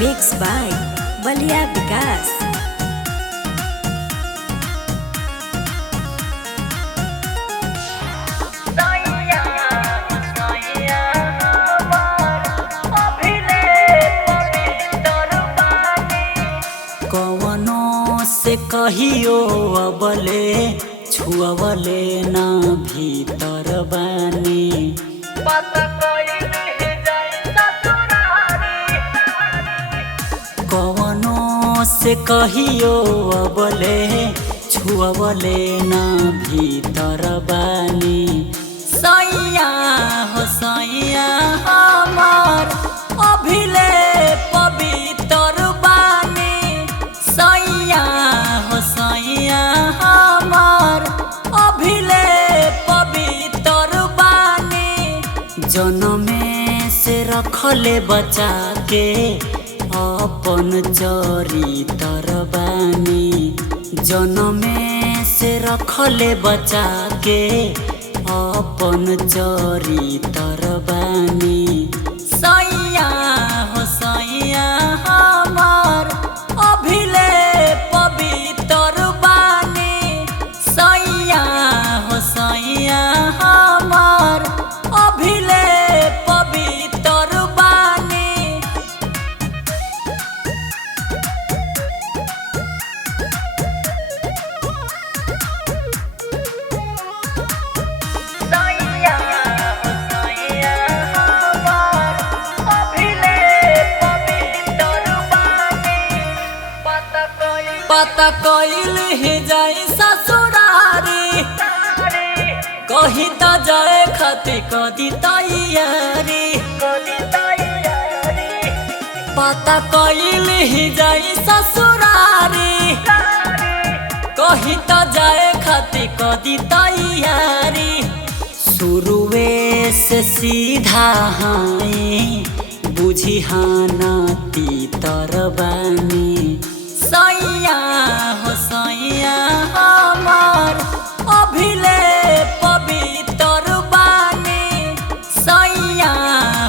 Mixed by Balia Vikas. कवनो से कहियो अबले छुअवले ना भीतर बानी कवनो से कहियो अबले छुअवले ना भीतर बानी सैया हो सैया हमार अभिले पवित्र बानी सैया हो सैया हमार अभिले पवित्र बानी जनमे से रखले बचा के अपन चरित्र बानी जनमे से रखले बचा के अपन चरित्र बानी सैया हो सैया हमार अभिले पवित्र बानी सैया हो सैया हमार अभिले पवित्र बानी पता कइल ही जाई ससुरारी कही त जाए खातिर कदी तैयारी पता कइल ही जाई ससुरारी कही त जाए खातिर कदी तैयारी शुरुए से सीधा हाई बुझी हाना तीतर बानी सैया हो सैया हमार अभिले पवित्र बानी सैया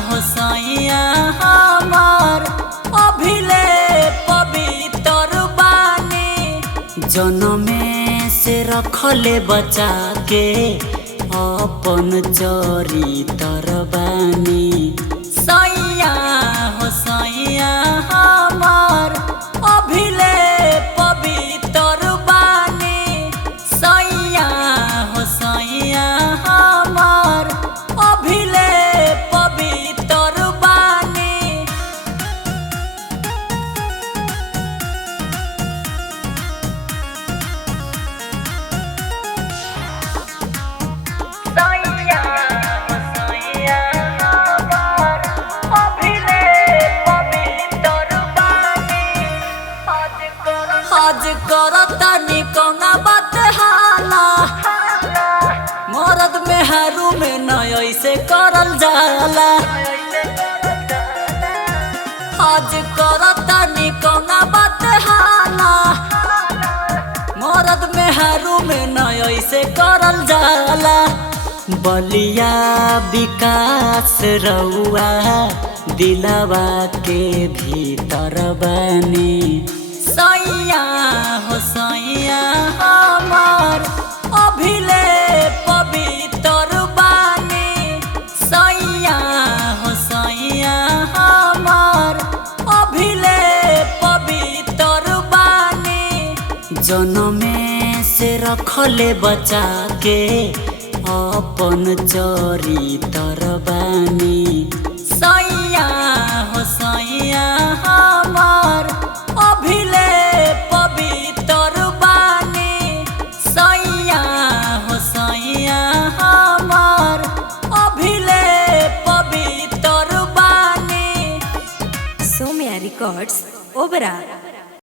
हो सैया हमार अभिले पवित्र बानी जनमे से रखले बचा के अपन चरित्र बानी सैया हो सैया हमार अभिले पवित्र बानी सैया हो सैया हमार अभिले पवित्र बानी आज करतानी कौना बात हाला मरद में हरू में न ऐसे करल जाला आज करतानी कौना बात हाला मरद में हरू में न ऐसे करल जाला बलिया विकास रउआ दिलवा के भीतर बानी सैया हो सैया हमार अभिले पवित्र बानी सैया हो सैया हमार अभिले पवित्र बानी जनमे से रखले बचा के अपन चरित्र बानी सैया हो सैया हमार अभिले पवित्र बानी सैया हो सैया हमार अभिले पवित्र बानी Somya Records, Obra.